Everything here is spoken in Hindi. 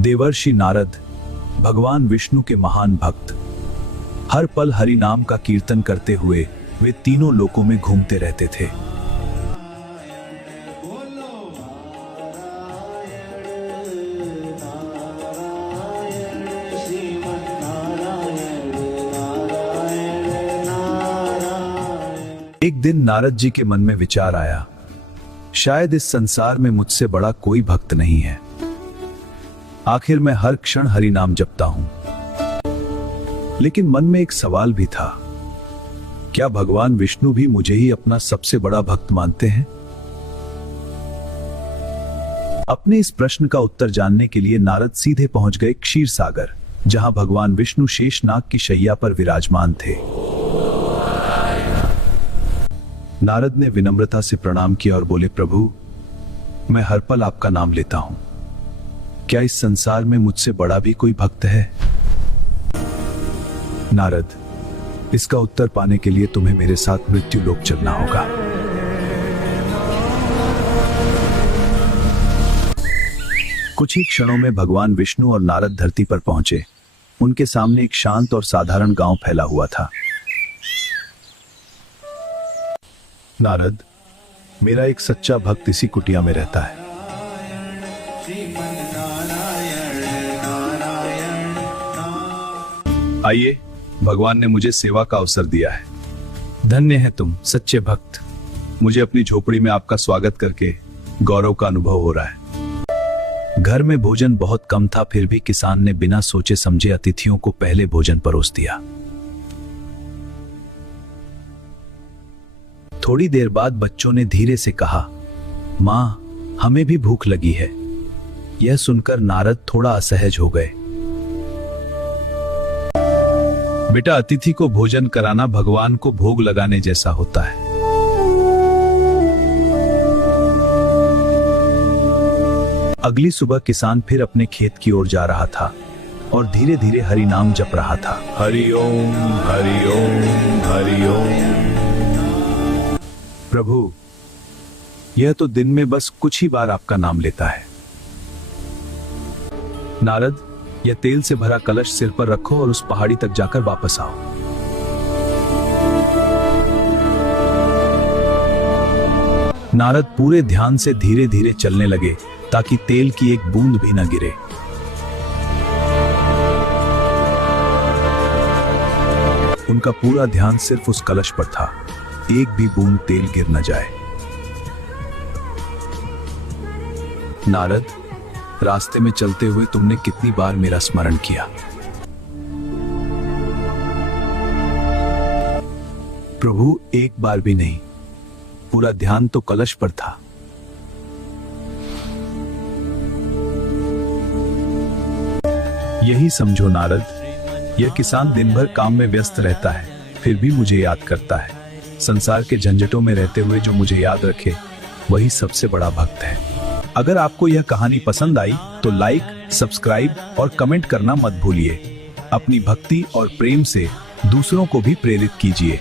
देवर्षि नारद, भगवान विष्णु के महान भक्त, हर पल हरि नाम का कीर्तन करते हुए वे तीनों लोकों में घूमते रहते थे। एक दिन नारद जी के मन में विचार आया, शायद इस संसार में मुझसे बड़ा कोई भक्त नहीं है। आखिर मैं हर क्षण हरि नाम जपता हूं। लेकिन मन में एक सवाल भी था, क्या भगवान विष्णु भी मुझे ही अपना सबसे बड़ा भक्त मानते हैं? अपने इस प्रश्न का उत्तर जानने के लिए नारद सीधे पहुंच गए क्षीर सागर, जहां भगवान विष्णु शेषनाग की शैया पर विराजमान थे। नारद ने विनम्रता से प्रणाम किया और बोले, प्रभु, मैं हर पल आपका नाम लेता हूं। क्या इस संसार में मुझसे बड़ा भी कोई भक्त है? नारद, इसका उत्तर पाने के लिए तुम्हें मेरे साथ मृत्यु लोक चलना होगा। कुछ ही क्षणों में भगवान विष्णु और नारद धरती पर पहुंचे। उनके सामने एक शांत और साधारण गांव फैला हुआ था। नारद, मेरा एक सच्चा भक्त इसी कुटिया में रहता है। आइए, भगवान ने मुझे सेवा का अवसर दिया है। धन्य है तुम सच्चे भक्त। मुझे अपनी झोपड़ी में आपका स्वागत करके गौरव का अनुभव हो रहा है। घर में भोजन बहुत कम था, फिर भी किसान ने बिना सोचे समझे अतिथियों को पहले भोजन परोस दिया। थोड़ी देर बाद बच्चों ने धीरे से कहा, मां, हमें भी भूख लगी है। यह सुनकर नारद थोड़ा असहज हो गए। बेटा, अतिथि को भोजन कराना भगवान को भोग लगाने जैसा होता है। अगली सुबह किसान फिर अपने खेत की ओर जा रहा था और धीरे धीरे हरि नाम जप रहा था। हरि ओम, हरि ओम, हरि ओम। प्रभु, यह तो दिन में बस कुछ ही बार आपका नाम लेता है। नारद, यह तेल से भरा कलश सिर पर रखो और उस पहाड़ी तक जाकर वापस आओ। नारद पूरे ध्यान से धीरे धीरे चलने लगे ताकि तेल की एक बूंद भी न गिरे। उनका पूरा ध्यान सिर्फ उस कलश पर था, एक भी बूंद तेल गिर न जाए। नारद, रास्ते में चलते हुए तुमने कितनी बार मेरा स्मरण किया। प्रभु, एक बार भी नहीं, पूरा ध्यान तो कलश पर था। यही समझो नारद, यह किसान दिन भर काम में व्यस्त रहता है, फिर भी मुझे याद करता है। संसार के झंझटों में रहते हुए जो मुझे याद रखे, वही सबसे बड़ा भक्त है। अगर आपको यह कहानी पसंद आई तो लाइक, सब्सक्राइब और कमेंट करना मत भूलिए। अपनी भक्ति और प्रेम से दूसरों को भी प्रेरित कीजिए।